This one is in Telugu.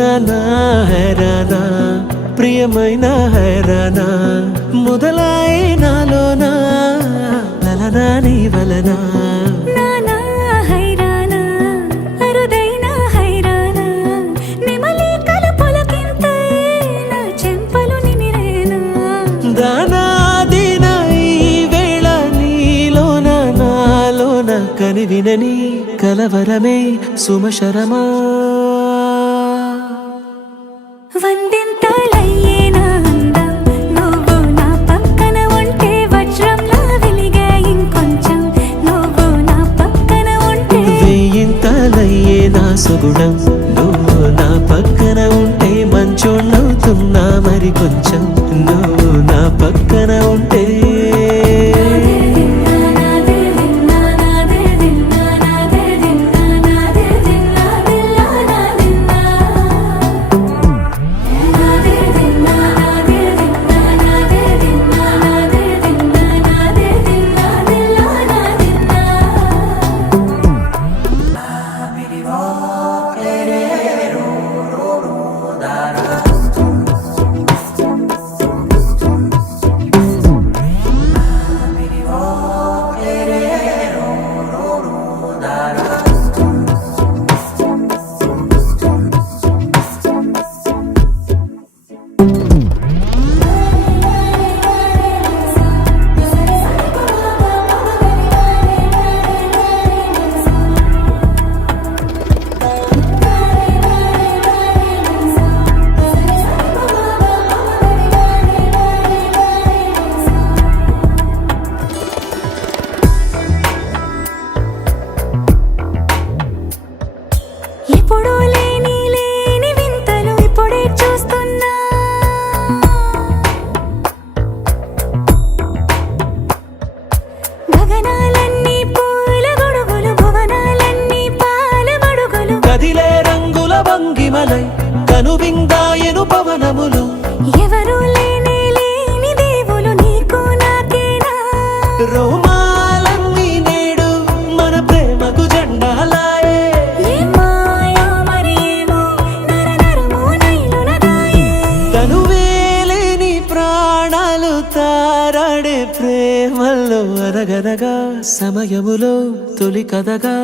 నానా హైరానా ప్రియమైన హైరానా మొదలాయి నాలోనా లలనా నీ వలనా నానా హైరానా అరుదైన హైరానా నెమలి కలుపులకింతై నా చెంపలు నిమిరేనా దానాదిన ఈ వేళ నీలోన నాలోన కనివినని కలవరమే సుమశరమా వందెంతలయ్యేనా అందం నువ్వు నా పక్కన ఉంటే వజ్రంలా వెలిగే ఇంకొంచెం నువ్వు నా పక్కన ఉంటే వెయ్యింతలయ్యే నా సుగుణం నువ్వు నా పక్కన ఉంటే మంచోళ్ళవుతున్నా మరి కొంచెం నువ్వు నా పక్కన ఉంటే ఎప్పుడూ లేని వింతలు ఇప్పుడే చూస్తున్నా గగనాలన్నీ పూల గొడుగులు భువనాలన్నీ పాల గొడుగులు కదిలే రంగుల భంగిమలై కనువిందాయను పవనములు ఎవరూ లేని దేవులు నీకు నాకేనా రోమాలన్నీ నేడు మన ప్రేమకు జెండాలాయే ఏ మాయో మరి ఏమో నరనరమో నైలున దాయే తనువేలేని ప్రాణాలు తారాడే ప్రేమల్లో అరగరగా సమయములో తొలి కథగా